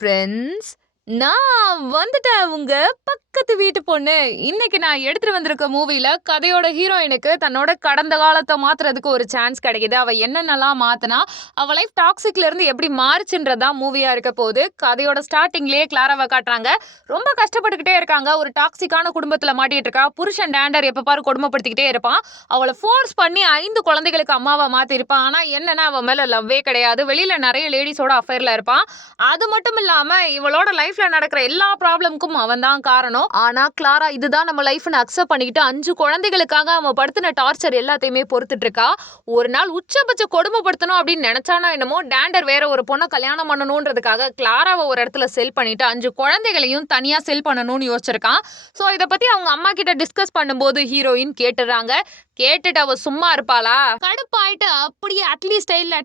Friends, நான் வந்துட்டேன் உங்க பக்கத்து வீட்டு பொண்ணு. இன்னைக்கு நான் எடுத்துட்டு வந்திருக்க மூவில கதையோட ஹீரோயினுக்கு தன்னோட கடந்த காலத்த மாத்துறதுக்கு ஒரு சான்ஸ் கிடைக்குது. அவ என்னென்னலாம் மாத்துனா, அவ லைஃப் டாக்ஸிக்ல இருந்து எப்படி மாறுச்சுன்றது தான் மூவியா இருக்க போகுது. கதையோட ஸ்டார்ட்டிங்லயே கிளாராவ காட்டுறாங்க. ரொம்ப கஷ்டப்பட்டுக்கிட்டே இருக்காங்க. ஒரு டாக்ஸிக்கான குடும்பத்துல மாட்டிட்டு இருக்கா. புருஷன் டேண்டர் எப்ப பாரு கொடுமைப்படுத்திக்கிட்டே இருப்பான். அவள ஃபோர்ஸ் பண்ணி 5 குழந்தைகளுக்கு அம்மாவா மாத்திருப்பான். ஆனா என்னன்னா அவ மேல லவ்வே கிடையாது. வெளியில நெறைய லேடீஸோட அஃபேர்ல இருப்பான். அது மட்டும் இல்லாம இவளோட லைஃப்ல நடக்கிற எல்லா ப்ராப்ளம்க்கும் அவன் தான் காரணம். ஆனா கிளாரா இதுதான் நம்ம லைஃப்னு அக்செப்ட் பண்ணிக்கிட்டு 5 குழந்தைகளுக்காக அவன் படுத்தின டார்ச்சர் எல்லாத்தையுமே பொறுத்துட்டு இருக்கா. ஒரு நாள் உச்சபட்ச கொடுமைப்படுத்தணும் அப்படின்னு நினைச்சானா என்னமோ டேண்டர் வேற ஒரு பொண்ணை கல்யாணம் பண்ணணும்ன்றதுக்காக கிளாராவை ஒரு இடத்துல செல் பண்ணிட்டு 5 குழந்தைகளையும் தனியா செல் பண்ணணும்னு யோசிச்சிருக்கான். சோ இத பத்தி அவங்க அம்மா கிட்ட டிஸ்கஸ் பண்ணும்போது ஹீரோயின் கேட்டுறாங்க. கேட்டுட்டு அவ சும்மா இருப்பாளா? கடுப்பாயிட்டு அப்படியே அட்லி ஸ்டைல்ல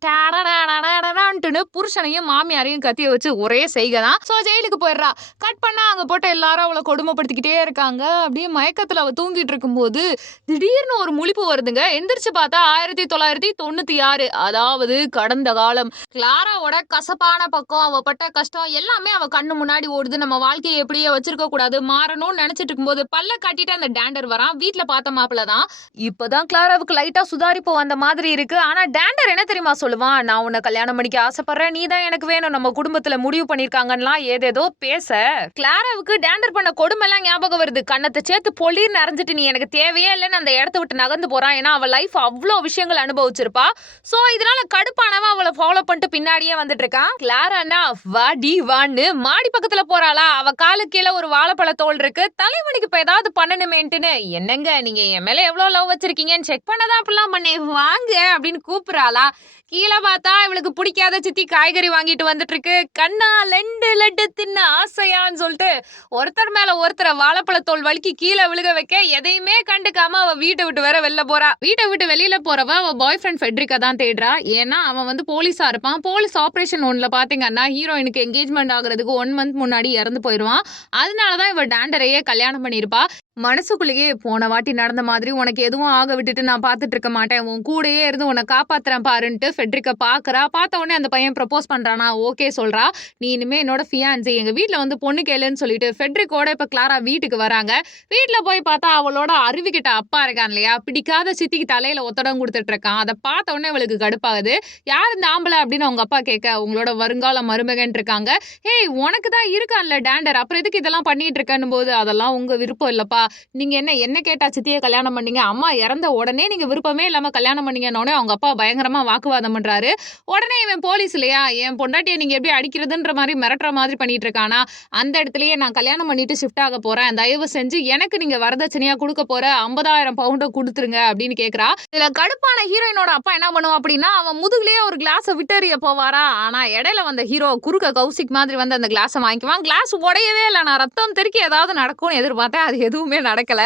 புருஷனையும் மாமியாரையும் கத்திய வச்சு ஒரே செய்கதான். சோ ஜெயிலுக்கு போயிடுறா. கட் பண்ணா அங்க போட்டு எல்லாரும் அவளை கொடுமைப்படுத்திக்கிட்டே இருக்காங்க. அப்படியே மயக்கத்துல அவ தூங்கிட்டு இருக்கும்போது திடீர்னு ஒரு முழிப்பு வருதுங்க. எந்திரிச்சு பார்த்தா 1996, அதாவது கடந்த காலம். கிளாராவோட கசப்பான பக்கம், அவ பட்ட கஷ்டம் எல்லாமே அவ கண்ணு முன்னாடி ஓடுது. நம்ம வாழ்க்கையை எப்படியே வச்சிருக்க கூடாது, மாறணும்னு நினைச்சிட்டு இருக்கும்போது பல்ல காட்டிட்டு அந்த டேண்டர் வரான். வீட்டுல பார்த்த மாப்பிள்ள தான். இப்பதான் கிளாராவுக்கு லைட்டா சுதாரிப்பு வந்த மாதிரி இருக்கு. ஆனா டேண்டர் என்ன தெரியுமா சொல்லுவான்? நான் உன்னை கல்யாணம் பண்ணிக்க ஆசைப்படுறேன், நீ தான் எனக்கு வேணும், நம்ம குடும்பத்துல முடிவு பண்ணிருக்காங்கலாம் ஏதேதோ பேச கிளாராவுக்கு டேண்டர் பண்ண கொடுமை எல்லாம் ஞாபகம் வருது. கண்ணத்தை சேர்த்து பொலிர்னு அரைஞ்சிட்டு நீ எனக்கு தேவையே இல்லைன்னு அந்த இடத்த விட்டு நகர்ந்து போறான். ஏன்னா அவ லைஃப் அவ்வளோ விஷயங்கள் அனுபவிச்சிருப்பா. சோ இதனால கடுப்பானவன் அவளை ஃபாலோ பண்ணிட்டு பின்னாடியே வந்துட்டு இருக்கான். கிளாரானா வாடி வான்னு மாடி பக்கத்துல போறாளா. அவ காலு கீழே ஒரு வாழைப்பழ தோல் இருக்கு. தலைவனுக்கு இப்ப ஏதாவது பண்ணணுமேன்ட்டுன்னு என்னங்க நீங்க என் மேல எவ்வளவு லவ் வச்சிருக்கீங்கன்னு செக் பண்ணதான் அப்படிலாம் பண்ணேன், வாங்க அப்படின்னு கூப்பிடுறாளா. கீழே பார்த்தா இவளுக்கு பிடிக்காத சித்தி காய்கறி வாங்கிட்டு வந்துட்டு இருக்கு. கண்ணா 2 லட்டு தின்ன ஆசையான்னு சொல்லிட்டு ஒருத்தர் மேல ஒருத்தரை வாழைப்பழத்தோல் வலிக்கு கீழே விழுக வைக்க எதையுமே கண்டுக்காம அவ வீட்டை விட்டு வேற வெளில போறா. வீட்டை விட்டு வெளியில போறவ அவ பாய் ஃப்ரெண்ட் ஃபெட்ரிக்கா தான் தேடுறா. ஏன்னா அவன் வந்து போலீஸா இருப்பான். போலீஸ் ஆபரேஷன் ஒன்ல பாத்தீங்கன்னா ஹீரோயினுக்கு என்கேஜ்மெண்ட் ஆகுறதுக்கு 1 மந்த் முன்னாடி இறந்து போயிருவான். அதனாலதான் இவ டேண்டரையே கல்யாணம் பண்ணிருப்பா. மனசுக்குள்ளேயே போன வாட்டி நடந்த மாதிரி உனக்கு எதுவும் ஆக விட்டுட்டு நான் பார்த்துட்டு இருக்க மாட்டேன், உன் கூடயே இருந்து உன்னை காப்பாத்துறேன் பாருன்ட்டு ஃபெட்ரிக்க பாக்குறா. பார்த்த உடனே அந்த பையன் ப்ரப்போஸ் பண்றானா. ஓகே சொல்றா. நீ இனிமே என்னோட ஃபியான்சி, எங்க வீட்டுல வந்து பொண்ணு கேளுன்னு சொல்லிட்டு ஃபெட்ரிக்கோட இப்ப கிளாரா வீட்டுக்கு வராங்க. வீட்டுல போய் பார்த்தா அவளோட அருவிக்கிட்ட அப்பா இருக்கான் இல்லையா, பிடிக்காத சித்திக்கு தலையில ஒத்தடம் கொடுத்துட்டு இருக்கான். அதை பார்த்த உடனே அவளுக்கு கடுப்பாகுது. யார் இந்த ஆம்பளை அப்படின்னு அவங்க அப்பா கேட்க, உங்களோட வருங்கால மருமகன் இருக்காங்க. ஹேய் உனக்கு தான் இருக்கான்ல டேண்டர், அப்புறம் எதுக்கு இதெல்லாம் பண்ணிட்டு இருக்கன்னு போது, அதெல்லாம் உங்க விருப்பம் இல்லப்பா, நீங்க என்ன கேட்டா சித்தியை கல்யாணம் பண்ணீங்க, அம்மா இறந்த உடனே நீங்க விருப்பமே இல்லாம கல்யாணம் பண்ணீங்கன்னே அவங்க அப்பா பயங்கரமா வாக்குவாதம் பண்றாரு. உடனே இவன் போலீஸ் இல்லையா, என் பொண்டாட்டியை நீங்க எப்படி அடிக்கிறதுன்ற மாதிரி மிரட்டுற மாதிரி பண்ணிட்டு இருக்கானா. அந்த இடத்துலயே நான் கல்யாணம் பண்ணிட்டு ஷிஃப்ட் ஆக போறேன், தயவு செஞ்சு எனக்கு நீங்க வரதட்சணையா கொடுக்க போற 50,000 பவுண்டை கொடுத்துருங்க அப்படின்னு கேக்குறா. இதுல கடுப்பான ஹீரோயினோட அப்பா என்ன பண்ணுவான் அப்படின்னா, அவன் முதுகுலயே ஒரு கிளாஸை விட்டறிய போவாரா. ஆனா இடையில வந்த ஹீரோ குறுக்க கௌசிக் மாதிரி வந்து அந்த கிளாஸை வாங்கிக்குவான். கிளாஸ் உடையவே இல்லை. நான் ரத்தம் தெறிக்க ஏதாவது நடக்கும்னு எதிர்பார்த்தேன், அது எதுவுமே நடக்கல.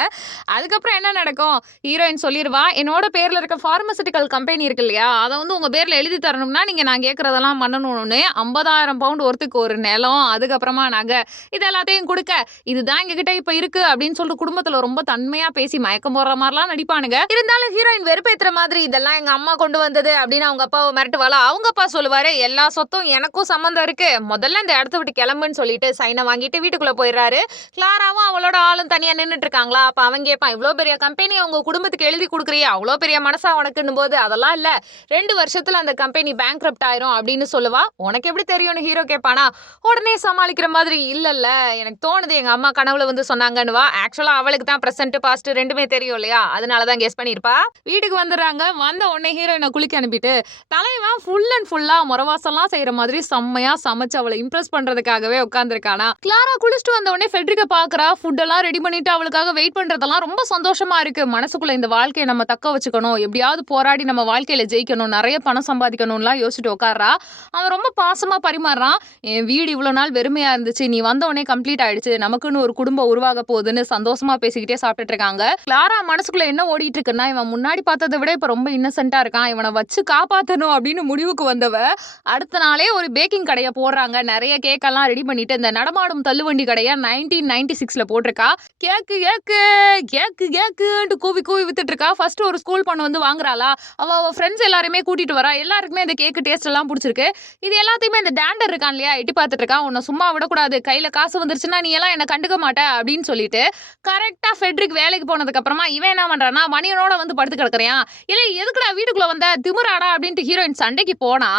அதுக்கப்புறம் என்ன நடக்கும், ஹீரோயின் சொல்லிடுவா, என்னோட பேர்ல இருக்க பார்மசூட்டிக்கல் கம்பெனி இருக்கு இல்லையா, அதை வந்து உங்க பேர்ல எழுதி தரணும்னா நீங்க நான் கேட்கறதெல்லாம் பண்ணணும்னு 50,000 பவுண்ட் ஒருத்துக்கு ஒரு நிலம், அதுக்கப்புறமா நகை, இது எல்லாத்தையும் கொடுக்க, இதுதான் எங்ககிட்ட இப்ப இருக்கு அப்படின்னு சொல்லிட்டு குடும்பத்துல ரொம்ப தன்மையா பேசி மயக்கம் போடுற மாதிரிலாம் நடிப்பானுங்க. இருந்தாலும் ஹீரோயின் வெறுப்பேத்துற மாதிரி இதெல்லாம் எங்க அம்மா கொண்டு வந்தது அப்படின்னு அவங்க அப்பாவை மிரட்டுவாளா. அவங்க அப்பா சொல்லுவாரு, எல்லா சொத்தும் எனக்கும் சம்மந்தம் இருக்கு, முதல்ல இந்த இடத்த விட்டு கிளம்புன்னு சொல்லிட்டு சைனை வாங்கிட்டு வீட்டுக்குள்ள போயிடுறாரு. கிளாராவும் அவளோட ஆளும் தனியா நின்றுட்டு இருக்காங்களா. அப்ப அவன் கேட்பான், இவ்வளோ பெரிய கம்பெனி உங்க குடும்பத்துக்கு எழுதி கொடுக்குறியா, அவ்வளோ பெரிய மனசா உனக்குன்னு போது, அதெல்லாம் இல்ல, 2 வருஷத்துல அந்த கம்பெனி பேங்க்ரப்ட் ஆயிரும் அப்படின்னு சொல்லுவா. உனக்கு எப்படி தெரியும்னு ஹீரோ கேட்பானா. உடனே சமாளிக்கிற மாதிரி, இல்ல எனக்கு தோணுது எங்க அம்மா கனவுல வந்து சொன்னாங்கன்னுவா. ஆக்சுவலா அவளுக்கு தான் பிரசன்ட் பாஸ்ட் ரெண்டுமே தெரியும் இல்லையா, அதனாலதான் கெஸ் பண்ணிருப்பா. வீட்டுக்கு வந்துடுறாங்க. வந்த உடனே ஹீரோயினை குளிக்க அனுப்பிட்டு தலைவன் ஃபுல் அண்ட் ஃபுல்லா முறவாசம்லாம் செய்யற மாதிரி செம்மையா சமைச்சு அவளை இம்ப்ரெஸ் பண்றதுக்காகவே உட்காந்துருக்கானா. கிளாரா குளிச்சுட்டு வந்த உடனே ஃபெட்ரிக்க பாக்குறா. ஃபுட் எல்லாம் ரெடி பண்ணிட்டு அவளுக்காக வெயிட் பண்றதெல்லாம் ரொம்ப சந்தோஷமா இருக்கு. மனசுக்குள்ள இந்த வாழ்க்கையை நம்ம தக்க வச்சுக்கணும், எப்படியாவது போராடி நம்ம வாழ்க்கையில ஜெயிக்கணும், நிறைய பணம் சம்பாதிக்கணும்லாம் யோசிச்சுட்டு உட்கார்றா. அவன் ரொம்ப பாசமா பரிமாறான். என் வீடு இவ்வளவு நாள் வெறுமையா இருந்துச்சு, நீ வந்த உடனே கம்ப்ளீட் ஆயிடுச்சு, நமக்குன்னு ஒரு குடும்பம் உருவாக போகுதுன்னு சந்தோஷமா பேசிக்கிட்டே சாப்பிட்டுட்டு இருக்காங்க. கிளாரா மனசுக்குள்ள என்ன ஓடிட்டு இருக்குன்னா, இவன் முன்னாடி பார்த்ததை விட இப்ப ரொம்ப இன்னசென்ட்டா இருக்கான், இவனை வச்சு காப்பாத்தணும் அப்படின்னு முடிவுக்கு வந்தவ அடுத்த நாளே ஒரு பேக்கிங் கடையை போடுறாங்க. நிறைய கேக்கெல்லாம் ரெடி பண்ணிட்டு இந்த நடமாடும் தள்ளுவண்டி கடையை 1996ல போட்டிருக்கா. கேக் கேக்கு கேக்கு கேக்கு கேக்குன்ட்டு கூவி கூவி வித்துட்டு இருக்கா. ஃபர்ஸ்ட் ஒரு ஸ்கூல் பொண்ணு வந்து வாங்குறாளா, அவ ஃப்ரெண்ட்ஸ் எல்லாருமே கூட்டிட்டு வரா. எல்லாருக்குமே இந்த கேக்கு டேஸ்ட் எல்லாம் பிடிச்சிருக்கு. இது எல்லாத்தையுமே இந்த டேண்டர் இருக்கான் இல்லையா, எட்டி பார்த்துட்டு இருக்கான். உன்னை சும்மா விடக்கூடாது, கையில காசு வந்துருச்சுன்னா நீ எல்லாம் என்ன கண்டுக்க மாட்ட அப்படின்னு சொல்லிட்டு கரெக்டா ஃபெட்ரிக் வேலைக்கு போனதுக்கு அப்புறமா இவன் என்ன பண்றான்னா மணியனோட வந்து படுத்து கிடக்குறான். இல்லை எதுக்குடா வீட்டுக்குள்ள வந்த திமிராடா அப்படின்ட்டு ஹீரோயின் சண்டைக்கு போனா,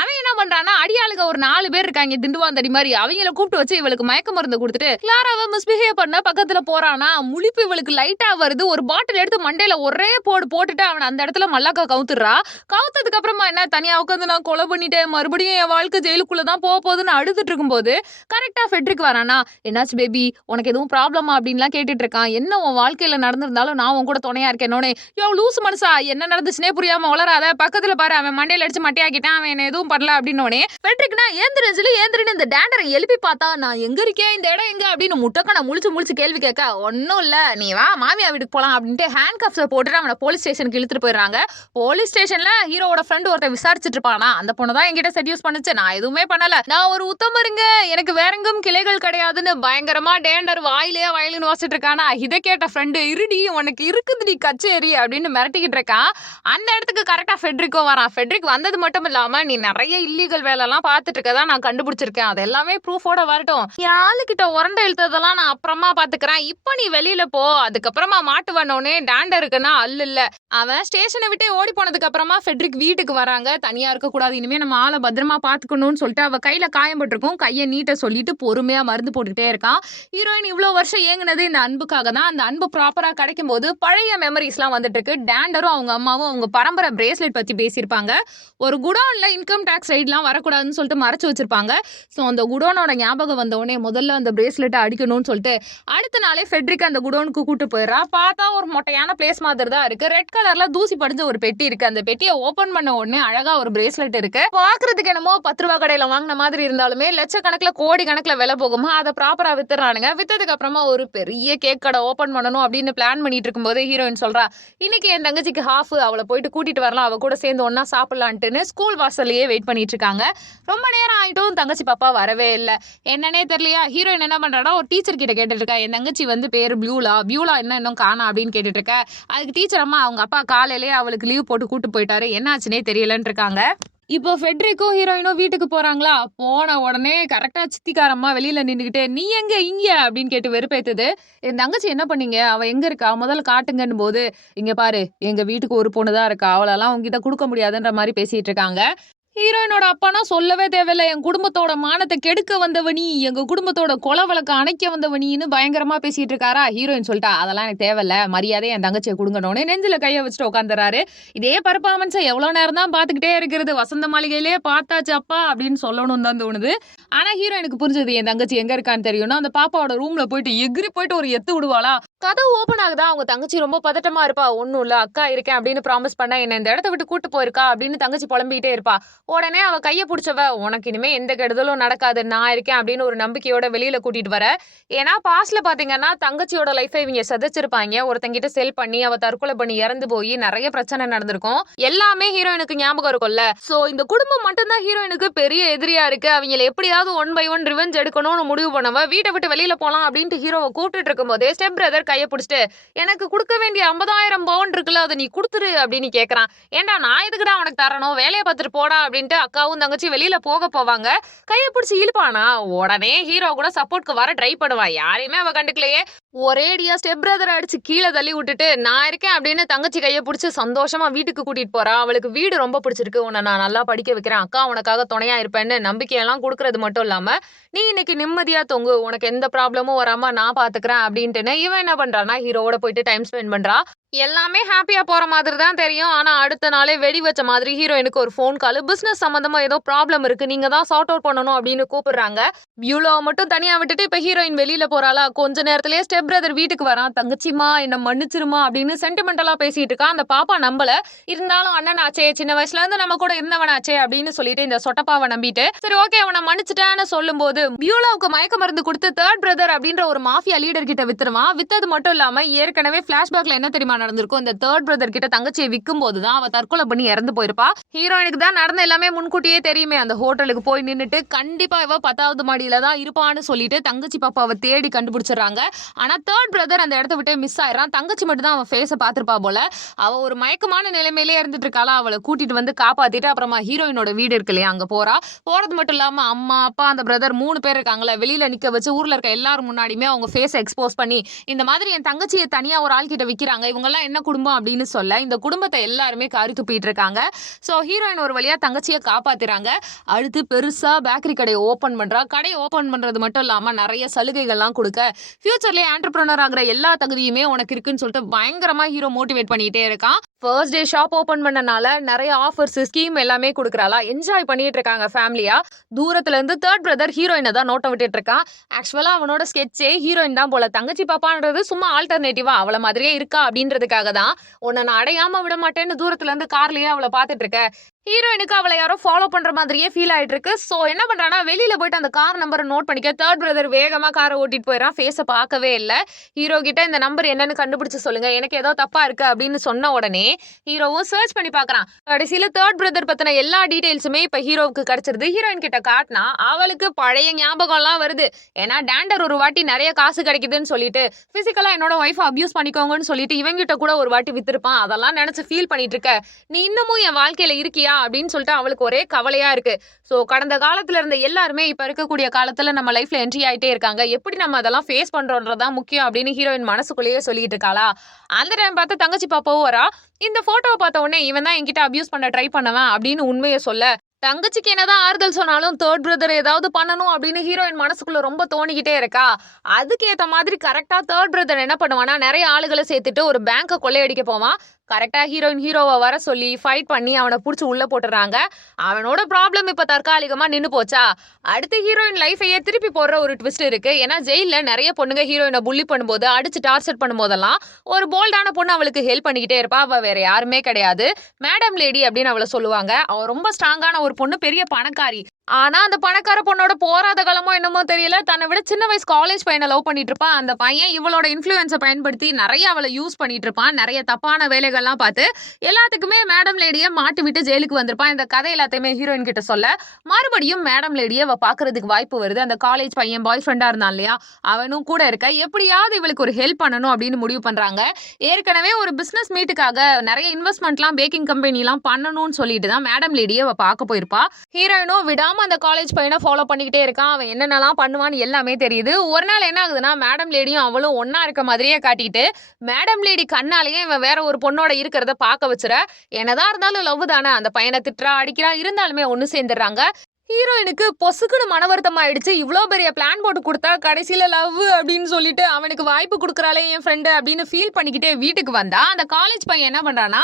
அவன் என்ன பண்றான்னா அடியாளுங்க ஒரு 4 பேர் இருக்காங்க திண்டுவாந்தடி மாதிரி, அவங்கள கூப்பிட்டு வச்சு இவளுக்கு மயக்க மருந்து கொடுத்துட்டு கிளாராவை மிஸ்பிஹேவ் பண்ண பக்கத்துல போறானா. முழிப்பு இவளுக்கு லைட்டா வருது. ஒரு பாட்டில் எடுத்து மண்டையில ஒரே போட்டுட்டு அவன் அந்த இடத்துல மல்லாக்கா கவுத்துடுறா. கவுத்ததுக்கு அப்புறமா என்ன தனியா உட்காந்து நான் கொலை பண்ணிட்டேன், மறுபடியும் என் வாழ்க்கை ஜெயிலுக்குள்ளதான் போக போகுதுன்னு அழுதுட்டு இருக்கும்போது கரெக்டா ஃபெட்ரிக் வரானா. என்னாச்சு பேபி, உனக்கு எதுவும் ப்ராப்ளமா அப்படின்லாம் கேட்டுட்டு இருக்கான். என்ன உன் வாழ்க்கையில நடந்திருந்தாலும் நான் உன் கூட துணையா இருக்கேனோனே. யோ லூசு மனுஷா, என்ன நடந்துச்சுனே புரியாம வளராத, பக்கத்துல பாரு அவன் மண்டையில அடிச்சு மட்டையாக்கிட்டான், அவன் என்ன எதுவும் பண்ணல அப்படின்னோடனே ஃபெட்ரிக்னா ஏந்திரன்னு இந்த டேண்டரை எழுப்பி பார்த்தா, நான் எங்க இருக்கேன், இந்த இடம் எங்க அப்படின்னு முட்டக்கனை முழிச்சு கேள்வி கேட்க, ஒன்னும் இல்ல நீ வா மாமியா வீட்டுக்கு போலாம் அப்படின்ட்டு ஹேண்ட் கப்ஸை போட்டுட்டு அவனை போலீஸ் ஸ்டேஷனுக்கு இழுத்துட்டு போயிடுறாங்க. போலீஸ் ஸ்டேஷன்ல ஹீரோவோட ஃப்ரெண்ட் ஒருத்தர் விசாரிச்சுட்டு இருப்பானா, அந்த பொண்ணு தான் என்கிட்ட செட்யூஸ் பண்ணுச்சு, நான் எதுவுமே பண்ணல, நான் ஒரு உத்தமருங்க, எனக்கு வேற எங்கும் கிளைகள் கிடையாதுன்னு பயங்கரமா டேண்டர் வாயிலே வயலுன்னு வாசிட்டு இருக்கானா. இதை கேட்ட ஃப்ரெண்டு, இருடி உனக்கு இருக்குதுடி கச்சேரி அப்படின்னு மிரட்டிக்கிட்டு இருக்கான். அந்த இடத்துக்கு கரெக்டா ஃபெட்ரிக்கோ வரான். ஃபெட்ரிக் வந்தது மட்டும் இல்லாம, நீ நிறைய இல்லீகல் வேலை எல்லாம் பார்த்துட்டு இருக்கதா நான் கண்டுபிடிச்சிருக்கேன், அது எல்லாமே ப்ரூஃபோட வரட்டும், ஆளுகிட்ட உரண்டை இழுத்ததெல்லாம் நான் அப்புறமா பாத்துக்கிறேன், இப்ப நீ வெளியில போ, அதுக்கப்புறமா மாட்டு வந்தோடனே டேண்டருக்குன்னா அல்ல. அவன் ஸ்டேஷனை விட்டே ஓடி போனதுக்கு அப்புறமா ஃபெட்ரிக் வீட்டுக்கு வராங்க. தனியா இருக்க கூடாது, இனிமே நம்ம ஆளை பத்திரமா பாத்துக்கணும்னு சொல்லிட்டு அவ கையில காயப்பட்டிருக்கும், கையை நீட்ட சொல்லிட்டு பொறுமையா மருந்து போட்டுக்கிட்டே இருக்கான். ஹீரோயின் இவ்வளவு வருஷம் ஏங்குனது இந்த அன்புக்காக தான். அந்த அன்பு ப்ராப்பரா கிடைக்கும் போது பழைய மெமரிஸ் எல்லாம் வந்துட்டு இருக்கு. டேண்டரும் அவங்க அம்மாவும் அவங்க பரம்பரை பிரேஸ்லெட் பத்தி பேசியிருப்பாங்க. ஒரு குடோன்ல இன்கம் டாக்ஸ் ரைட்லாம் வரக்கூடாதுன்னு சொல்லிட்டு மறைச்சு வச்சிருப்பாங்க. ஸோ அந்த குடோனோட ஞாபகம் வந்தோடனே முதல்ல அந்த பிரேஸ்லெட்டை அடிக்கணும்னு சொல்லிட்டு அடுத்த நாளே ஃபெட்ரிக் அந்த குடோனுக்கு கூட்டு போயிடுறா. பார்த்தா ஒரு மொட்டையான பிளேஸ் மாதிரி தான் இருக்கு. ரெட் கலர்ல தூசி படிஞ்ச ஒரு பெட்டி இருக்கு. அந்த பெட்டியை ஓபன் பண்ண உடனே அழகா ஒரு பிரேஸ்லெட் இருக்கு. பாக்குறதுக்கு என்னமோ 10 ரூபா கடையில வாங்கின மாதிரி இருந்தாலுமே லட்சக்கணக்கில் கோடி கணக்குல விலை போகுமா. அதை ப்ராப்பரா வித்துறானுங்க. வித்ததுக்கு அப்புறமா ஒரு பெரிய கேக் கடை ஓபன் பண்ணணும் அப்படின்னு பிளான் பண்ணிட்டு இருக்கும்போது ஹீரோயின் சொல்றா, இன்னைக்கு என் தங்கச்சிக்கு ஹாஃப், அவளை போயிட்டு கூட்டிட்டு வரலாம், அவ கூட சேர்ந்து ஒன்னா சாப்பிடலான்ட்டுன்னு ஸ்கூல் வாசல்லையே வெயிட் பண்ணிட்டு இருக்காங்க. ரொம்ப நேரம் ஆயிட்டும் தங்கச்சி பாப்பா வரவே இல்லை. என்னன்னே தெரியலையா. ஹீரோயின் என்ன பண்றாடா, ஒரு டீச்சர் கிட்ட கேட்டுட்டு இருக்கா, என் தங்கச்சி வந்து பேரு பியூலா என்ன இன்னும் காணா அப்படின்னு கேட்டுட்டு இருக்க. அதுக்கு டீச்சர் அம்மா அவங்க அப்பா காலையிலேயே அவளுக்கு லீவ் போட்டு கூட்டு போயிட்டாரு, என்ன ஆச்சுன்னே தெரியலன்னு இருக்காங்க. இப்போ ஃபெட்ரிக்கும் ஹீரோயினும் வீட்டுக்கு போறாங்களா. போன உடனே கரெக்டா சித்திக்காரம்மா வெளியில நின்றுகிட்டு, நீ எங்க இங்க அப்படின்னு கேட்டு வெறுப்பேத்துது. என் தங்கச்சி என்ன பண்ணீங்க, அவ எங்க இருக்கா முதல்ல காட்டுங்கன்னு போது, இங்க பாரு எங்க வீட்டுக்கு ஒரு பொண்ணுதான் இருக்கா, அவளெல்லாம் உங்ககிட்ட கொடுக்க முடியாதுன்ற மாதிரி பேசிட்டு இருக்காங்க. ஹீரோயினோட அப்பானா சொல்லவே தேவையில்ல, என் குடும்பத்தோட மானத்தை கெடுக்க வந்தவனி, எங்க குடும்பத்தோட கொலை வழக்க அணைக்க வந்தவனின்னு பயங்கரமா பேசிட்டு இருக்காரா. ஹீரோயின் சொல்லிட்டா, அதெல்லாம் எனக்கு தேவையில்ல, மரியாதை என் தங்கச்சியை கொடுங்கனோடனே நெஞ்சில கையை வச்சுட்டு உட்காந்துறாரு. இதே பர்ஃபார்மன்ஸை எவ்வளவு நேரம் தான் பாத்துக்கிட்டே இருக்கிறது, வசந்த மாளிகையிலே பார்த்தாச்சு அப்பா அப்படின்னு சொல்லணும் தான் தோணுது. ஆனா ஹீரோயினுக்கு புரிஞ்சது, என் தங்கச்சி எங்க இருக்கான்னு தெரியும்னா அந்த பாப்பாவோட ரூம்ல போயிட்டு எகிரி போயிட்டு ஒரு எத்து விடுவாளா. கதை ஓபன் ஆகுதா, அவங்க தங்கச்சி ரொம்ப பதட்டமா இருப்பா. ஒன்னும் இல்ல அக்கா இருக்கேன் அப்படின்னு ப்ராமிஸ் பண்ண என்ன இந்த இடத்த விட்டு கூட்டு போயிருக்கா அப்படின்னு தங்கச்சி புலம்பிக்கிட்டே இருப்பா. உடனே அவ கையை பிடிச்சவ, உனக்கு இனிமே எந்த கெடுதலும் நடக்காது, நான் இருக்கேன் அப்படின்னு ஒரு நம்பிக்கையோட வெளியில கூட்டிட்டு வர. ஏன்னா பாஸ்ட்ல பாத்தீங்கன்னா தங்கச்சியோட லைஃபை இவங்க சதைச்சிருப்பாங்க. ஒருத்தங்கிட்ட செல் பண்ணி அவ தற்கொலை பண்ணி இறந்து போய் நிறைய பிரச்சனை நடந்திருக்கும். எல்லாமே ஹீரோயினுக்கு ஞாபகம் இருக்கும்ல. சோ இந்த குடும்பம் மட்டும்தான் ஹீரோயினுக்கு பெரிய எதிரியா இருக்கு. அவங்களை எப்படியாவது 1 by 1 ரிவெஞ்ச் எடுக்கணும்னு முடிவு பண்ணவ வீட்டை விட்டு வெளியில போலாம் அப்படின்ட்டு ஹீரோவை கூப்பிட்டு இருக்கும் போதே ஸ்டெப் பிரதர் கையை பிடிச்சிட்டு, எனக்கு கொடுக்க வேண்டிய 50,000 பவுன் இருக்குல்ல, அதை நீ கொடுத்துரு அப்படின்னு கேட்கறான். ஏண்டா நான் எதுக்குடா உனக்கு தரணும், வேலையை பார்த்துட்டு போடா அப்படின்ட்டு அக்காவும் தங்கச்சி வெளியில போவாங்க. கையை பிடிச்சி இழுப்பானா. உடனே ஹீரோ கூட சப்போர்ட்க்கு வர ட்ரை பண்ணுவான். யாரையுமே அவ கண்டுக்கலையே. ஒரேடியா ஸ்டெப் பிரதர் அடிச்சு கீழே தள்ளி விட்டுட்டு நான் இருக்கேன் அப்படின்னு தங்கச்சி கையை பிடிச்சி சந்தோஷமா வீட்டுக்கு கூட்டிட்டு போறா. அவளுக்கு வீடு ரொம்ப பிடிச்சிருக்கு, உன்னை நான் நல்லா படிக்க வைக்கிறேன், அக்கா உனக்காக துணையா இருப்பேன்னு நம்பிக்கையெல்லாம் கொடுக்கறது மட்டும் இல்லாம நீ இன்னைக்கு நிம்மதியா தொங்கு, உனக்கு எந்த ப்ராப்ளமும் வராம நான் பாத்துக்கிறேன் அப்படின்ட்டுன்னு இவன் என்ன பண்றான்னா ஹீரோவோட போயிட்டு டைம் ஸ்பெண்ட் பண்றா. எல்லாமே ஹாப்பியா போற மாதிரி தான் தெரியும். ஆனா அடுத்த நாளே வெடி வச்ச மாதிரி ஹீரோயினுக்கு ஒரு ஃபோன் கால், பிசினஸ் சம்பந்தமா ஏதோ ப்ராப்ளம் இருக்கு, நீங்க தான் சார்ட் அவுட் பண்ணணும் அப்படின்னு கூப்பிடுறாங்க. பியூலோவை மட்டும் தனியா விட்டுட்டு இப்ப ஹீரோயின் வெளியில போறாளா. கொஞ்ச நேரத்திலேயே ஸ்டெப் பிரதர் வீட்டுக்கு வரான். தங்கச்சிமா என்ன மன்னிச்சிருமா அப்படின்னு சென்டிமெண்டலா பேசிட்டு இருக்கா. அந்த பாப்பா நம்பல. இருந்தாலும் அண்ணன் ஆச்சே, சின்ன வயசுல இருந்து நம்ம கூட இருந்தவனாச்சே அப்படின்னு சொல்லிட்டு இந்த சொட்டப்பாவை நம்பிட்டு சரி ஓகே அவனை மன்னிச்சிட்டான்னு சொல்லும் போது பியூலாவுக்கு மயக்க மருந்து கொடுத்து தேர்ட் பிரதர் அப்படின்ற ஒரு மாஃபியா லீடர் கிட்ட வித்துருவான். வித்தது மட்டும் இல்லாம ஏற்கனவே பிளாஷ்பேக்ல என்ன தெரியுமா தான் நடந்திருக்கும். இந்த தேர்ட் பிரதர் கிட்ட தங்கச்சியை விற்கும் போதுதான் அவ தற்கொலை பண்ணி இறந்து போயிருப்பா. ஹீரோயினுக்கு தான் நடந்த எல்லாமே முன்கூட்டியே தெரியுமே. அந்த ஹோட்டலுக்கு போய் நின்னுட்டு கண்டிப்பா இவ 10வது மாடியில தான் இருப்பான்னு சொல்லிட்டு தங்கச்சி பாப்பாவை தேடி கண்டுபிடிச்சிடறாங்க. ஆனா தேர்ட் பிரதர் அந்த இடத்த விட்டு மிஸ் ஆயிடுறான். தங்கச்சி மட்டும் தான் அவன் ஃபேஸை பார்த்திருப்பா போல. அவ ஒரு மயக்கமான நிலைமையிலே இருந்துட்டு இருக்காளா. அவளை கூட்டிட்டு வந்து காப்பாத்திட்டு அப்புறமா ஹீரோயினோட வீடு இருக்கு இல்லையா, அங்க போறா. போறது மட்டும் இல்லாம அம்மா அப்பா அந்த பிரதர் 3 பேர் இருக்காங்களா, வெளியில நிக்க வச்சு ஊர்ல இருக்க எல்லாரும் முன்னாடியுமே அவங்க ஃபேஸை எக்ஸ்போஸ் பண்ணி இந்த மாதிரி என் தங்கச்சியை தனியா ஒரு ஆள் கிட்ட விக்கிறாங்க, இவங்க எல்லாம் என்ன குடும்பம் அப்படின்னு சொல்ல இந்த குடும்பத்தை எல்லாருமே காரி துப்பிட்டு இருக்காங்க. சோ ஹீரோயின் ஒரு வழியா தங்கச்சியை காப்பாத்துறாங்க. அடுத்து பெருசா பேக்கரி கடையை ஓபன் பண்றா. கடையை ஓபன் பண்றது மட்டும் இல்லாம நிறைய சலுகைகள்லாம் கொடுக்க ஃபியூச்சர்லயே ஆண்டர்பிரனர் ஆகிற எல்லா தகுதியுமே உனக்கு இருக்குன்னு சொல்லிட்டு பயங்கரமா ஹீரோ மோட்டிவேட் பண்ணிட்டே இருக்கான். ஃபர்ஸ்ட் டே ஷாப் ஓபன் பண்ணனால நிறைய ஆஃபர்ஸ் ஸ்கீம் எல்லாமே கொடுக்குறாளா. என்ஜாய் பண்ணிட்டு இருக்காங்க ஃபேமிலியா. தூரத்துல இருந்து தேர்ட் பிரதர் ஹீரோயினை தான் நோட்ட விட்டுட்டு இருக்கான். ஆக்சுவலா அவனோட ஸ்கெட்சே ஹீரோயின் தான் போல. தங்கச்சி பாப்பான்றது சும்மா ஆல்டர்னேட்டிவா அவளை மாதிரியே இருக்கா அப்படின்றதுக்காக தான் உன்னை நான் அடையாம விட மாட்டேன்னு தூரத்துல இருந்து கார்லயே அவளை பாத்துட்டு இருக்க. ஹீரோயினுக்கு அவளை யாரோ ஃபாலோ பண்ற மாதிரியே ஃபீல் ஆயிட்டு இருக்கு. சோ என்ன பண்றானா, வெளியில போயிட்டு அந்த கார் நம்பரை நோட் பண்ணிக்க தேர்ட் பிரதர் வேகமா காரை ஓட்டிட்டு போயிடறான். ஃபேஸை பார்க்கவே இல்லை. ஹீரோ கிட்ட இந்த நம்பர் என்னன்னு கண்டுபிடிச்சு சொல்லுங்க, எனக்கு ஏதோ தப்பா இருக்கு அப்படின்னு சொன்ன உடனே ஹீரோவும் சர்ச் பண்ணி பாக்குறான். கடைசியில தேர்ட் பிரதர் பத்தின எல்லா டீடைல்ஸுமே இப்ப ஹீரோவுக்கு கிடைச்சிருது. ஹீரோயின் கிட்ட காட்டினா அவளுக்கு பழைய ஞாபகம் எல்லாம் வருது. ஏன்னா டேண்டர் ஒரு வாட்டி நிறைய காசு கிடைக்குதுன்னு சொல்லிட்டு பிசிக்கலா என்னோட ஒய்ஃப் அபியூஸ் பண்ணிக்கோங்கன்னு சொல்லிட்டு இவங்கிட்ட கூட ஒரு வாட்டி வித்திருப்பான். அதெல்லாம் நினைச்சு ஃபீல் பண்ணிட்டு இருக்க. நீ இன்னமும் என் வாழ்க்கையில இருக்கியா அப்படின்னு சொல்லிட்டு அவளுக்கு ஒரே கவலையா இருக்கு. சோ கடந்த காலத்துல இருந்த எல்லாருமே இப்ப இருக்கக்கூடிய காலத்துல நம்ம லைஃப்ல என்ட்ரி ஆயிட்டே இருக்காங்க. எப்படி நம்ம அதெல்லாம் ஃபேஸ் பண்றோம்ன்றதான் முக்கியம் அப்படின்னு ஹீரோயின் மனசுக்குள்ளேயே சொல்லிட்டு இருக்காளா. அந்த டைம் பார்த்து தங்கச்சி பாப்பாவும் வரா. இந்த போட்டோவை பார்த்த உடனே இவன் தான் என்கிட்ட அபியூஸ் பண்ண ட்ரை பண்ணவன் அப்படின்னு உண்மையை சொல்ல, தங்கச்சிக்கு என்னதான் ஆறுதல் சொன்னாலும் தேர்ட் பிரதர் ஏதாவது பண்ணணும் அப்படின்னு ஹீரோயின் மனசுக்குள்ள ரொம்ப தோணிக்கிட்டே இருக்கா. அதுக்கு ஏத்த மாதிரி கரெக்டா தேர்ட் பிரதர் என்ன பண்ணுவானா, நிறைய ஆளுகளை சேர்த்துட்டு ஒரு பேங்கை கொள்ளையடிக்க போவான். கரெக்டா ஹீரோவை வர சொல்லி ஃபைட் பண்ணி அவனை புடிச்சு உள்ள போட்டுறாங்க. அவனோட ப்ராப்ளம் இப்ப தற்காலிகமா நின்னு போச்சா. அடுத்து ஹீரோயின் லைஃபையே திருப்பி போடுற ஒரு ட்விஸ்ட் இருக்கு. ஏன்னா ஜெயில நிறைய பொண்ணுங்க ஹீரோயினை புள்ளி பண்ணும்போது அடிச்சு டார்ச்சர் பண்ணும்போதெல்லாம் ஒரு போல்டான பொண்ணு அவளுக்கு ஹெல்ப் பண்ணிக்கிட்டே இருப்பா. அவ வேற யாருமே கிடையாது, மேடம் லேடி அப்படின்னு அவளை சொல்லுவாங்க. அவ ரொம்ப ஸ்ட்ராங்கான ஒரு பொண்ணு, பெரிய பணக்காரி. ஆனா அந்த பணக்கார பொண்ணோட போராத காலமோ என்னமோ தெரியல, தன்னை விட சின்ன வயசு காலேஜ் பையனை லவ் பண்ணிட்டு இருப்பான். அந்த பையன் இவளோட இன்ஃப்ளூயன்ஸை பயன்படுத்தி நிறைய அவளை யூஸ் பண்ணிட்டு இருப்பான். நிறைய தப்பான வேலைகள்லாம் பார்த்து எல்லாத்துக்குமே மேடம் லேடியை மாட்டி விட்டு ஜெயிலுக்கு வந்திருப்பான். இந்த கதை எல்லாத்தையுமே ஹீரோயின் கிட்ட சொல்ல மறுபடியும் மேடம் லேடியை அவ பாக்குறதுக்கு வாய்ப்பு வருது. அந்த காலேஜ் பையன் பாய் ஃப்ரெண்டா இருந்தான் இல்லையா, அவனும் கூட இருக்க. எப்படியாவது இவளுக்கு ஒரு ஹெல்ப் பண்ணணும் அப்படின்னு முடிவு பண்றாங்க. ஏற்கனவே ஒரு பிசினஸ் மீட்டுக்காக நிறைய இன்வெஸ்ட்மெண்ட்லாம் பேக்கிங் கம்பெனிலாம் பண்ணணும்னு சொல்லிட்டு தான் மேடம் லேடியை அவ பார்க்க போயிருப்பா. ஹீரோயினும் விடாம அந்த காலேஜ் பையனை ஃபாலோ பண்ணிக்கிட்டே இருக்கான். அவன் என்னென்னலாம் பண்ணுவான்னு எல்லாமே தெரியுது. ஒரு நாள் என்ன ஆகுதுன்னா, மேடம் லேடியும் அவளும் ஒன்னா இருக்க மாதிரியே காட்டிட்டு மேடம் லேடி கண்ணாலேயே இவன் வேற ஒரு பொண்ணோட இருக்கிறத பார்க்க வச்சுற. என்னதான் இருந்தாலும் லவ் தானே, அந்த பையனை திட்டுறா அடிக்கிறா, இருந்தாலுமே ஒன்னு சேர்ந்துடுறாங்க. ஹீரோயினுக்கு பொசுக்குன்னு மன வருத்தம் ஆயிடுச்சு. இவ்வளோ பெரிய பிளான் போட்டு கொடுத்தா கடைசியில லவ் அப்படின்னு சொல்லிட்டு அவனுக்கு வாய்ப்பு கொடுக்குறாளே என் ஃப்ரெண்டு அப்படின்னு ஃபீல் பண்ணிக்கிட்டே வீட்டுக்கு வந்தா அந்த காலேஜ் பையன் என்ன பண்றானா,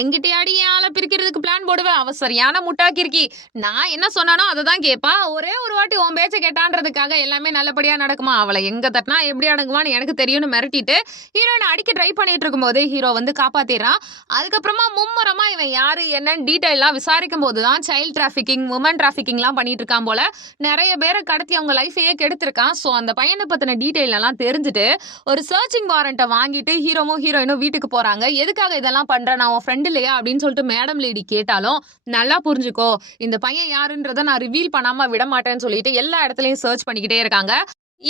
என்கிட்டயாடி என் ஆளை பிரிக்கிறதுக்கு பிளான் போடுவேன், அவ சரியான முட்டாக்கிருக்கி, நான் என்ன சொன்னானோ அதை தான் கேட்பா, ஒரே ஒரு வாட்டி உன் பேச்சை கேட்டான்றதுக்காக எல்லாமே நல்லபடியா நடக்குமா, அவளை எங்க தட்டினா எப்படி அடங்குவான்னு எனக்கு தெரியும்னு மிரட்டிட்டு ஹீரோயினை அடிக்க ட்ரை பண்ணிட்டு இருக்கும்போது ஹீரோ வந்து காப்பாத்திடுறான். அதுக்கப்புறமா மும்முரமா இவன் யாரு என்னன்னு டீட்டெயிலாம் விசாரிக்கும் போதுதான் சைல்ட் டிராஃபிக்கிங், உமன் டிராஃபிக்கிங் பண்ணிட்டு இருக்கான் போல. நிறைய பேரை கடத்தி அவங்க லைஃபையே கெடுத்திருக்கான். சோ அந்த பையனை பத்தின டீடைல் எல்லாம் தெரிஞ்சுட்டு ஒரு சர்ச்சிங் வாரண்ட்டை வாங்கிட்டு ஹீரோவும் ஹீரோயினும் வீட்டுக்கு போறாங்க. எதுக்காக இதெல்லாம் பண்ற, நான் உன் ஃப்ரெண்ட் இல்லையா அப்படின்னு சொல்லிட்டு மேடம் லேடி கேட்டாலும், நல்லா புரிஞ்சுக்கோ இந்த பையன் யாருன்றத நான் ரிவீல் பண்ணாம விட மாட்டேன்னு சொல்லிட்டு எல்லா இடத்துலயும் சர்ச் பண்ணிக்கிட்டே இருக்காங்க.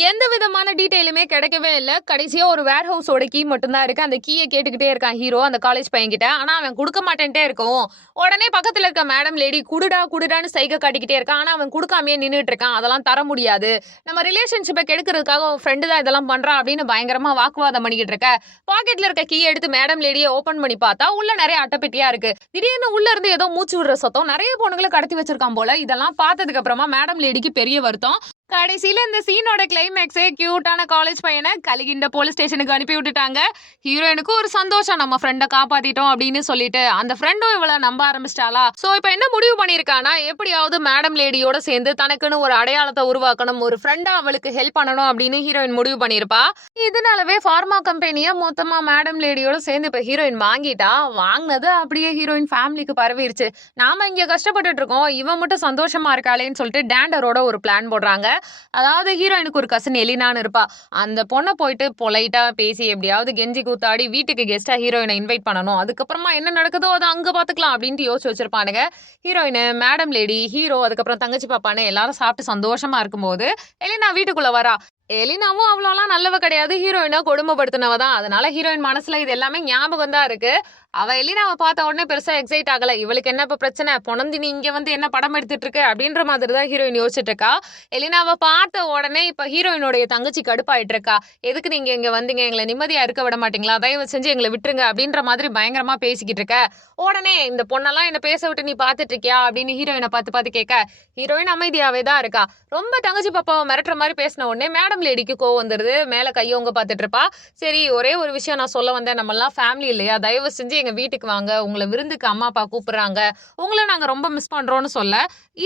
எந்த விதமான டீடைலுமே கிடைக்கவே இல்லை. கடைசியா ஒரு வேர் ஹவுஸோட கீ மட்டும்தான் இருக்கு. அந்த கீயை கேட்டுக்கிட்டே இருக்கான் ஹீரோ அந்த காலேஜ் பையன் கிட்ட. ஆனா அவன் கொடுக்க மாட்டேன்ட்டே இருக்கும். உடனே பக்கத்துல இருக்க மேடம் லேடி குடுடா குடுடான்னு சைகை காட்டிக்கிட்டே இருக்கான். ஆனா அவன் கொடுக்காமையே நின்றுட்டு இருக்கான். அதெல்லாம் தர முடியாது, நம்ம ரிலேஷன்ஷிப்பை கெடுக்கிறதுக்காக உன் ஃப்ரெண்டு தான் இதெல்லாம் பண்றான் அப்படின்னு பயங்கரமா வாக்குவாதம் பண்ணிக்கிட்டு இருக்க. பாக்கெட்ல இருக்க கீ எடுத்து மேடம் லேடியை ஓபன் பண்ணி பார்த்தா உள்ள நிறைய அட்டைப்பெட்டியா இருக்கு. திடீர்னு உள்ள இருந்து ஏதோ மூச்சு விடுற சத்தம், நிறைய பொண்ணுங்களை கடத்தி வச்சிருக்கான் போல. இதெல்லாம் பார்த்ததுக்கு அப்புறமா மேடம் லேடிக்கு பெரிய வருத்தம். கடைசியில இந்த சீனோட கிளைமேக்ஸே கியூட்டான காலேஜ் பையனை கலிகிண்ட போலீஸ் ஸ்டேஷனுக்கு அனுப்பி விட்டுட்டாங்க. ஹீரோயினுக்கு ஒரு சந்தோஷம், நம்ம ஃப்ரெண்டை காப்பாத்திட்டோம் அப்படின்னு சொல்லிட்டு. அந்த ஃப்ரெண்டும் இவளை நம்ப ஆரம்பிச்சிட்டாளா. சோ இப்ப என்ன முடிவு பண்ணிருக்கானா, எப்படியாவது மேடம் லேடியோட சேர்ந்து தனக்குன்னு ஒரு அடையாளத்தை உருவாக்கணும், ஒரு ஃப்ரெண்டா அவளுக்கு ஹெல்ப் பண்ணணும் அப்படின்னு ஹீரோயின் முடிவு பண்ணிருப்பா. இதனாலவே ஃபார்மா கம்பெனியை மொத்தமா மேடம் லேடியோட சேர்ந்து இப்ப ஹீரோயின் வாங்கிட்டா. வாங்கினது அப்படியே ஹீரோயின் ஃபேமிலிக்கு பரவிருச்சு. நாம இங்க கஷ்டப்பட்டுட்டு இருக்கோம், இவன் மட்டும் சந்தோஷமா இருக்காளேன்னு சொல்லிட்டு டேண்டரோட ஒரு பிளான் போடுறாங்க. அதாவது ஹீரோயினுக்கு ஒரு கசின் எலினான்னு இருப்பா. அந்த பொண்ண போயிட்டு பொலைட்டா பேசி எப்படியாவது கெஞ்சி கூத்தாடி வீட்டுக்கு கெஸ்ட்டா ஹீரோயின இன்வைட் பண்ணணும். அதுக்கப்புறமா என்ன நடக்குதோ அத அங்க பாத்துக்கலாம் அப்படின்ட்டு யோசிச்சு வச்சிருப்பானுங்க. ஹீரோயின், மேடம் லேடி, ஹீரோ, அதுக்கப்புறம் தங்கச்சி பாப்பான்னு எல்லாரும் சாப்பிட்டு சந்தோஷமா இருக்கும்போது எலினா வீட்டுக்குள்ள வரா. எலினாவும் அவ்வளோலாம் நல்லவ கிடையாது. ஹீரோயின கொடுமைப்படுத்தினவ தான். அதனால ஹீரோயின் மனசுல இது எல்லாமே ஞாபகம் தான் இருக்கு. அவ எலினாவ பார்த்த உடனே பெருசா எக்ஸைட் ஆகல. இவளுக்கு என்ன இப்ப பிரச்சனை? பொணந்தி நீ இங்க வந்து என்ன படம் எடுத்துட்டு இருக்க? அப்படின்ற மாதிரி தான் ஹீரோயின் யோசிச்சுட்டு இருக்கா. எலினாவ பார்த்த உடனே இப்ப ஹீரோயினுடைய தங்கச்சி கடுப்பாயிட்டு இருக்கா. எதுக்கு நீங்க இங்க வந்தீங்க? எங்களை நிம்மதியா இருக்க விட மாட்டீங்களா? தயவு செஞ்சு எங்களை விட்டுருங்க அப்படின்ற மாதிரி பயங்கரமா பேசிக்கிட்டு இருக்க. உடனே இந்த பொண்ணெல்லாம் என்ன பேச விட்டு நீ பாத்துட்டு இருக்கியா அப்படின்னு ஹீரோயினை பார்த்து கேட்க ஹீரோயின் அமைதியாவே தான் இருக்கா. ரொம்ப தங்கச்சி பாப்பாவை மிரட்டுற மாதிரி பேசின உடனே மேடம் லேடிக்கு கோவம் வந்துருது. மேல கையவங்க பாத்துட்டு இருப்பா. சரி, ஒரே ஒரு விஷயம் நான் சொல்ல வந்தேன். நம்ம எல்லாம் ஃபேமிலி இல்லையா? தயவு செஞ்சு எங்க வீட்டுக்கு வாங்க. உங்களை விருந்துக்கு அம்மா அப்பா கூப்பிடுறாங்க. உங்களை நாங்க ரொம்ப மிஸ் பண்றோம்னு சொல்ல,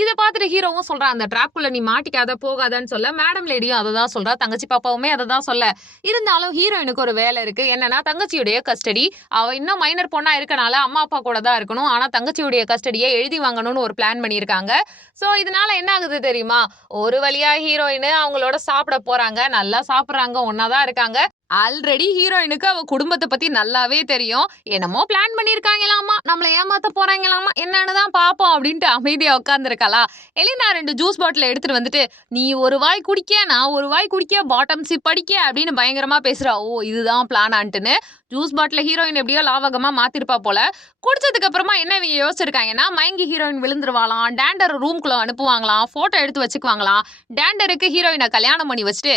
இதை பார்த்துட்டு ஹீரோவும் சொல்றான் அந்த ட்ராப்குள்ள நீ மாட்டிக்காத போகாதன்னு சொல்ல, மேடம் லேடியும் அதை தான் சொல்றா. தங்கச்சி பாப்பாவுமே அதை தான் சொல்ல. இருந்தாலும் ஹீரோயினுக்கு ஒரு வேலை இருக்கு. என்னன்னா தங்கச்சியுடைய கஸ்டடி. அவ இன்னும் மைனர் பொண்ணா இருக்கனால அம்மா அப்பா கூட தான் இருக்கணும். ஆனா தங்கச்சியுடைய கஸ்டடியை எழுதி வாங்கணும்னு ஒரு பிளான் பண்ணியிருக்காங்க. சோ இதனால என்ன ஆகுது தெரியுமா? ஒரு வழியா ஹீரோயின் அவங்களோட சாப்பிட போறாங்க. நல்லா சாப்பிடுறாங்க, ஒன்னாதான் இருக்காங்க. ஆல்ரெடி ஹீரோயினுக்கு அவ குடும்பத்தை பத்தி நல்லாவே தெரியும். என்னமோ பிளான் பண்ணிருக்காங்களாமா, நம்மள ஏமாத்த போறாங்களாமா, என்னன்னு தான் பாப்போம் அப்படின்ட்டு அமைதியா உட்காந்துருக்காளா. எலினா 2 ஜூஸ் பாட்டில் எடுத்துட்டு வந்துட்டு, நீ ஒரு வாய் குடிக்க, நான் ஒரு வாய் குடிக்க, பாட்டம் சிப் படிக்க அப்படின்னு பயங்கரமா பேசுறா. ஓ, இதுதான் பிளானான்ட்டுன்னு ஜூஸ் பாட்டில ஹீரோயின் எப்படியோ லாவகமா மாத்திருப்பா போல. குடிச்சதுக்கு அப்புறமா என்ன இவங்க யோசிச்சிருக்காங்கன்னா, மயங்கி ஹீரோயின் விழுந்துருவாளாம், டேண்டர் ரூம்குள்ள அனுப்புவாங்களாம், போட்டோ எடுத்து வச்சுக்குவாங்களாம். டேண்டருக்கு ஹீரோயினை கல்யாணம் பண்ணி வச்சுட்டு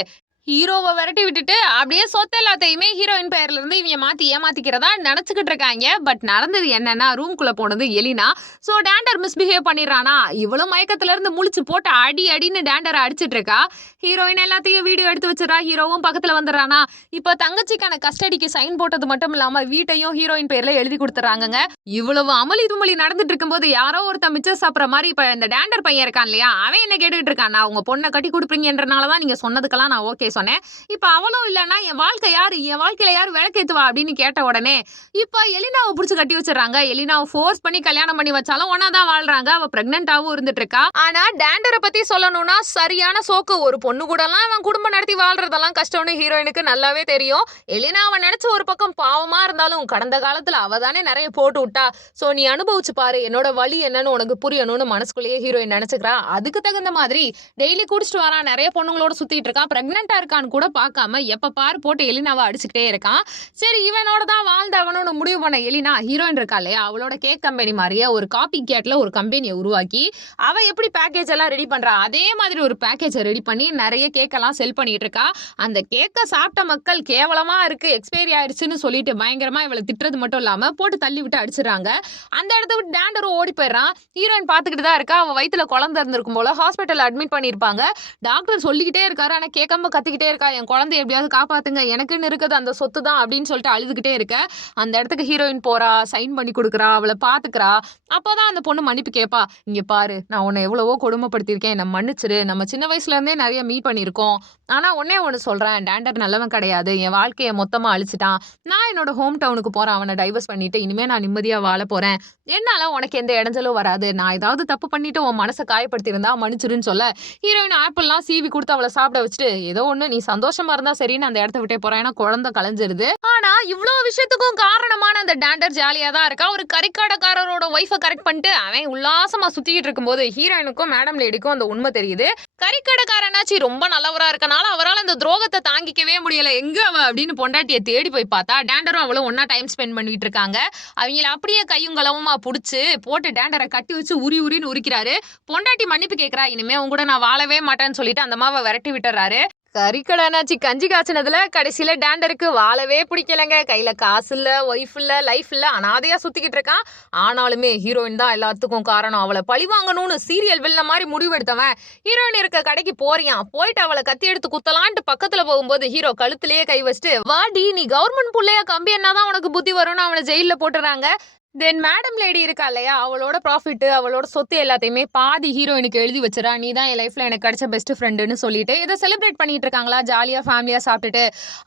ஹீரோவை விரட்டி விட்டுட்டு அப்படியே சொத்து எல்லாத்தையுமே ஹீரோயின் பெயர்ல இருந்து இவங்க மாத்தி ஏமாத்திக்கிறதா நினைச்சுக்கிட்டு இருக்காங்க. பட் நடந்தது என்னன்னா, ரூம்குள்ள போனது எலினா. சோ டேண்டர் மிஸ்பிஹேவ் பண்ணிடுறானா. இவ்வளவு மயக்கத்துல இருந்து முழிச்சு போட்டு அடின்னு டேண்டரை அடிச்சிட்டு இருக்கா. ஹீரோயின் எல்லாத்தையும் வீடியோ எடுத்து வச்சிடறா. ஹீரோவும் பக்கத்துல வந்துடுறானா. இப்ப தங்கச்சிக்கான கஸ்டடிக்கு சைன் போட்டது மட்டும் இல்லாம வீட்டையும் ஹீரோயின் பேர்ல எழுதி கொடுத்துறாங்க. இவ்வளவு அமளி துமளி நடந்துட்டு இருக்கும்போது யாரோ ஒருத்த மிச்சம் சாப்பிட்ற மாதிரி இப்ப இந்த டேண்டர் பையன் இருக்கான் இல்லையா, அவன் என்ன கேட்டுக்கிட்டு இருக்கான், நான் உங்க பொண்ணை கட்டி கொடுப்பீங்கன்றனாலதான் நீங்க சொன்னதுக்கெல்லாம் நான் ஓகே சொன்னேன். இப்ப அவளும் இல்லன்னா என் வாழ்க்கை யாரு, என் வாழ்க்கையில யாரு விளக்கேத்துவா அப்படின்னு கேட்ட உடனே இப்ப எலினாவை புடிச்சு கட்டி வச்சிடறாங்க. எலினாவை ஃபோர்ஸ் பண்ணி கல்யாணம் பண்ணி வச்சாலும் ஒன்னாதான் வாழ்றாங்க. அவ பிரெக்னென்ட்டாவும் இருந்துட்டு இருக்கா. ஆனா டேண்டரை பத்தி சொல்லணும்னா சரியான சோக்கு. ஒரு பொண்ணு கூட எல்லாம் அவன் குடும்பம் நடத்தி வாழ்றதெல்லாம் கஷ்டம்னு ஹீரோயினுக்கு நல்லாவே தெரியும். எலினாவை நினைச்சு ஒரு பக்கம் பாவமா இருந்தாலும் கடந்த காலத்துல அவ தானே நிறைய போட்டு விட்டா. சோ நீ அனுபவிச்சு பாரு, என்னோட வலி என்னன்னு உனக்கு புரியணும்னு மனசுக்குள்ளேயே ஹீரோயின் நினைச்சுக்கிறா. அதுக்கு தகுந்த மாதிரி டெய்லி குடிச்சிட்டு வரான், நிறைய பொண்ணுங்களோட சுத்திட்டு இருக்கான், பிரெக்னென்ட்டா இருக்கான்னு கூட பார்க்காம எப்ப பாரு போட்டு எலினாவை அடிச்சுக்கிட்டே இருக்கான். சரி, இவனோட தான் வாழ்ந்தவனோட முடிவு பண்ண எலினா ஹீரோயின் இருக்கா இல்லையா, அவளோட கேக் கம்பெனி மாதிரியே ஒரு காப்பி கேட்ல ஒரு கம்பெனியை உருவாக்கி அவ எப்படி பேக்கேஜ் எல்லாம் ரெடி பண்றா அதே மாதிரி ஒரு பேக்கேஜை ரெடி பண்ணி நிறைய கேக் எல்லாம் செல் பண்ணிட்டு இருக்கா. அந்த கேக்கை சாப்பிட்ட மக்கள் கேவலமா இருக்கு, எக்ஸ்பைரி ஆயிடுச்சுன்னு சொல்லிட்டு பயங்கரமா இவளை திட்டுறது மட்டும் இல்லாம போட்டு தள்ளி விட்டு அடிச்சிடறாங்க. அந்த இடத்த விட்டு டேண்டரும் ஓடி போயிடுறான். ஹீரோயின் பாத்துக்கிட்டு தான் இருக்கா. அவ வயித்துல குழந்தை இருந்திருக்கும் போல ஹாஸ்பிட்டல் அட்மிட் பண்ணிருப்பாங்க. டாக்டர் சொல்லிக்கிட்டே இருக்காரு, ஆனா கேட்காம கத்திக்கிட்டே இருக்கா, என் குழந்தை எப்படியாவது காப்பாத்துங்க, எனக்குன்னு இருக்குது அந்த சொத்து தான் அப்படின்னு சொல்லிட்டு அழுதுகிட்டே இருக்க. அந்த இடத்துக்கு ஹீரோயின் போறா, சைன் பண்ணி கொடுக்குறா, அவளை பாத்துக்கிறா. அப்போதான் அந்த பொண்ணு மன்னிப்பு கேட்பா. இங்க பாரு, நான் உன்னை எவ்வளவோ கொடுமைப்படுத்திருக்கேன், என்ன மன்னிச்சிரு, நம்ம சின்ன வயசுல இருந்தே நிறைய மீட் பண்ணிருக்கோம். ஆனா ஒன்னே ஒண்ணு சொல்றேன், டேண்டர் நல்லவன் கிடையாது, என் வாழ்க்கையை மொத்தமா அழிச்சிட்டான். நான் என்னோட ஹோம் டவுனுக்கு போறேன், அவனை டைவர்ஸ் பண்ணிட்டு இனிமே நான் நிம்மதியா வாழ போறேன். என்னால உனக்கு எந்த இடைஞ்சலும் வராது. நான் ஏதாவது தப்பு பண்ணிட்டு உன் மனசை காயப்படுத்தி இருந்தா மன்னிச்சிருன்னு சொல்ல, ஹீரோயின் ஆப்பிள்லாம் சீவி கொடுத்து அவளை சாப்பிட வச்சுட்டு ஏதோ ஒண்ணு நீ சந்தோஷமா இருந்தா சரின்னு அந்த இடத்த விட்டே போறேன். ஏன்னா குழந்தை கலைஞ்சிருது. ஆனா இவ்வளவு விஷயத்துக்கும் காரணமான அந்த டேண்டர் ஜாலியா தான் இருக்கா. ஒரு கறிக்கடைக்காரரோட ஒய்ஃபை கரெக்ட் பண்ணிட்டு அவன் உல்லாசமா சுத்திட்டு இருக்கும்போது ஹீரோயினுக்கும் மேடம் லேடிக்கும் அந்த உண்மை தெரியுது. கறிக்கடைக்காரனாச்சு ரொம்ப நல்லவரா இருக்கனால அவரால் அந்த துரோகத்தை தாங்கிக்கவே முடியல. எங்க அவ அப்படின்னு பொண்டாட்டியை தேடி போய் பார்த்தா டேண்டரும் அவளும் ஒன்னா டைம் ஸ்பெண்ட் பண்ணிட்டு இருக்காங்க. அவங்கள அப்படியே கையும் களவுமா புடிச்சு போட்டு டேண்டரை கட்டி வச்சு உரின்னு உரிக்கிறாரு. பொண்டாட்டி மன்னிப்பு கேட்கிறா. இனிமே உங்க கூட நான் வாழவே மாட்டேன்னு சொல்லிட்டு அந்த மாவை விரட்டி விட்டுறாரு. கறிக்கடைனாச்சு கஞ்சி காய்ச்சினதுல கடைசியில டேண்டருக்கு வாழவே பிடிக்கலங்க. கையில காசு இல்ல, ஒய்ஃப் இல்ல, லைஃப் இல்ல, அனாதையா சுத்திக்கிட்டு இருக்கான். ஆனாலுமே ஹீரோயின் தான் எல்லாத்துக்கும் காரணம். அவளை பழி வாங்கணும்னு சீரியல் வில்ல மாதிரி முடிவெடுத்தவன் ஹீரோயின் இருக்க கடைக்கு போறியான். போயிட்டு அவளை கத்தி எடுத்து குத்தலான்ட்டு பக்கத்துல போகும்போது ஹீரோ கழுத்திலேயே கை வச்சுட்டு, வாடி நீ கவர்மெண்ட் புள்ளையா, கம்பி என்னதான் உனக்கு புத்தி வரும்னு அவனை ஜெயில போட்டுறாங்க. தென் மேடம் லேடி இருக்கா இல்லையா, அவளோட ப்ராஃபிட், அவளோட சொத்து எல்லாத்தையுமே பாதி ஹீரோயினுக்கு எழுதி வச்சுறா. நீ தான் என் லைஃப்ல எனக்கு கிடைச்ச பெஸ்ட் ஃப்ரெண்டுன்னு சொல்லிட்டு இதை செலிப்ரேட் பண்ணிட்டு இருக்காங்களா ஜாலியா ஃபேமிலியா சாப்பிட்டுட்டு.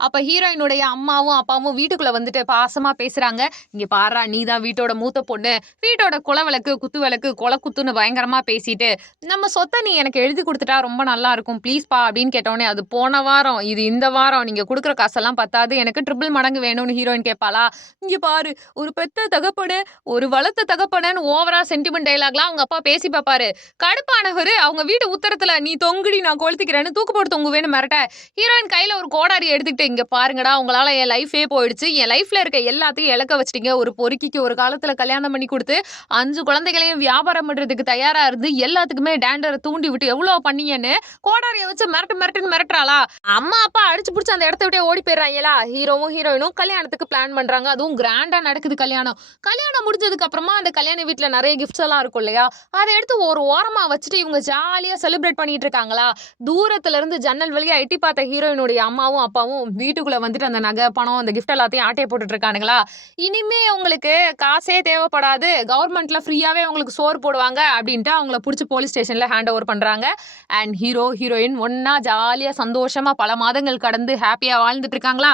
அப்ப ஹீரோயினுடைய அம்மாவும் அப்பாவும் வீட்டுக்குள்ள வந்துட்டு பாசமா பேசுறாங்க. இங்க பாருடா, நீ தான் வீட்டோட மூத்த பொண்ணு, வீட்டோட குலவிளக்கு குத்து விளக்கு கொலை குத்துன்னு பயங்கரமா பேசிட்டு நம்ம சொத்தை நீ எனக்கு எழுதி கொடுத்துட்டா ரொம்ப நல்லா இருக்கும் ப்ளீஸ்பா அப்படின்னு கேட்டோடனே, அது போன வாரம் இது இந்த வாரம் நீங்க கொடுக்குற காசெல்லாம் பத்தாது, எனக்கு ட்ரிபிள் மடங்கு வேணும்னு ஹீரோயின் கேட்பாளா. இங்க பாரு, ஒரு பெத்த தகப்பனு ஒரு வளர்த்த தகப்பனன்னு ஓவரா சென்டிமெண்ட் டைலாக்லாம் அவங்க அப்பா பேசி பாப்பாரு. கடுப்பானவரு அவங்க வீட்டு உத்தரத்துல நீ தொங்குடி நான் கொளுத்திக்கிறேன்னு தூக்கு போட்டு தொங்குவேன்னு மிரட்ட, ஹீரோயின் கையில ஒரு கோடாரி எடுத்துக்கிட்டு இங்க பாருங்கடா, உங்களால என் லைஃபே போயிடுச்சு, என் லைஃப்ல இருக்க எல்லாத்தையும் இழக்க வச்சிட்டீங்க. ஒரு பொறுக்கிக்கு ஒரு காலத்துல கல்யாணம் பண்ணி கொடுத்து 5 குழந்தைகளையும் வியாபாரம் பண்றதுக்கு தயாரா இருந்து எல்லாத்துக்குமே டேண்டரை தூண்டி விட்டு எவ்வளவு பண்ணீங்கன்னு கோடாரியை வச்சு மிரட்டுன்னு மிரட்டுறாளா. அம்மா அப்பா அடிச்சு பிடிச்சி அந்த இடத்த விட்டே ஓடி போயிடுறாங்களா. ஹீரோவும் ஹீரோயினும் கல்யாணத்துக்கு பிளான் பண்றாங்க. அதுவும் கிராண்டா நடக்குது கல்யாணம். கல்யாணம் முடிஞ்சதுக்கு அப்புறமா அந்த கல்யாண வீட்டுல நிறைய கிஃப்ட்ஸ் எல்லாம் இருக்கும் இல்லையா, அதை எடுத்து ஒரு ஓரமா வச்சுட்டு இவங்க ஜாலியா செலிப்ரேட் பண்ணிட்டு இருக்காங்களா. தூரத்துல இருந்து ஜன்னல் வழியா எட்டி பார்த்த ஹீரோயினுடைய அம்மாவும் அப்பாவும் வீட்டுக்குள்ள வந்துட்டு அந்த நகை பணம் அந்த கிஃப்ட் எல்லாத்தையும் ஆட்டையை போட்டுட்டு இருக்கானுங்களா. இனிமே உங்களுக்கு காசே தேவைப்படாது, கவர்மெண்ட்ல ஃப்ரீயாவே உங்களுக்கு சோறு போடுவாங்க அப்படின்ட்டு அவங்கள பிடிச்சி போலீஸ் ஸ்டேஷன்ல ஹேண்ட் ஓவர் பண்றாங்க. அண்ட் ஹீரோயின் ஒன்னா ஜாலியா சந்தோஷமா பல மாதங்கள் கடந்து ஹாப்பியா வாழ்ந்துட்டு இருக்காங்களா.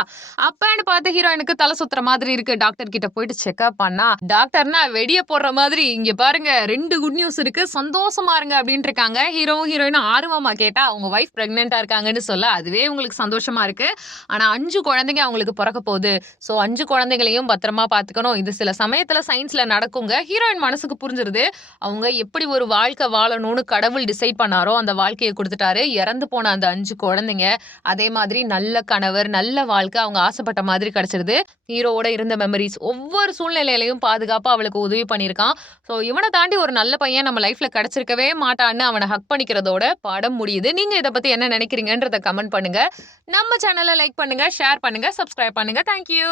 அப்பன்னு பார்த்து ஹீரோயினுக்கு தலை சுத்துற மாதிரி இருக்கு. டாக்டர் கிட்ட போயிட்டு செக்அப் பண்ணா டாக்டர்னா வெடிய போடுற மாதிரி, இங்க பாருங்க 2 குட் நியூஸ் இருக்கு, சந்தோஷமா இருங்க அப்படின்னு இருக்காங்க. ஹீரோவும் ஹீரோயினும் ஆர்வமா கேட்டா அவங்க வைஃப் பிரெக்னெண்டா இருக்காங்கன்னு சொல்ல அதுவே உங்களுக்கு சந்தோஷமா இருக்கு. ஆனா 5 குழந்தைங்க அவங்களுக்கு பிறக்க போகுது. ஸோ 5 குழந்தைகளையும் பத்திரமா பாத்துக்கணும். இது சில சமயத்துல சயின்ஸ்ல நடக்குங்க. ஹீரோயின் மனசுக்கு புரிஞ்சிருது. அவங்க எப்படி ஒரு வாழ்க்கை வாழணும்னு கடவுள் டிசைட் பண்ணாரோ அந்த வாழ்க்கையை கொடுத்துட்டாரு. இறந்து போன அந்த 5 குழந்தைங்க அதே மாதிரி நல்ல கணவர் நல்ல வாழ்க்கை அவங்க ஆசைப்பட்ட மாதிரி கிடைச்சிருது. ஹீரோவோட இருந்த மெமரிஸ் ஒவ்வொரு சூழ்நிலையிலையும் பாதுகாப்பா அவளுக்கு உதவி பண்ணியிருக்கான். ஸோ இவனை தாண்டி ஒரு நல்ல பையன் நம்ம லைஃப்ல கிடைச்சிருக்கவே மாட்டான்னு அவனை ஹக் பண்ணிக்கிறதோட படம் முடியுது. நீங்க இதை பத்தி என்ன நினைக்கிறீங்கன்றத கமெண்ட் பண்ணுங்க. நம்ம சேனலை லைக் பண்ணுங்க, ஷேர் பண்ணுங்க, சப்ஸ்கிரைப் பண்ணுங்க. தேங்க்யூ.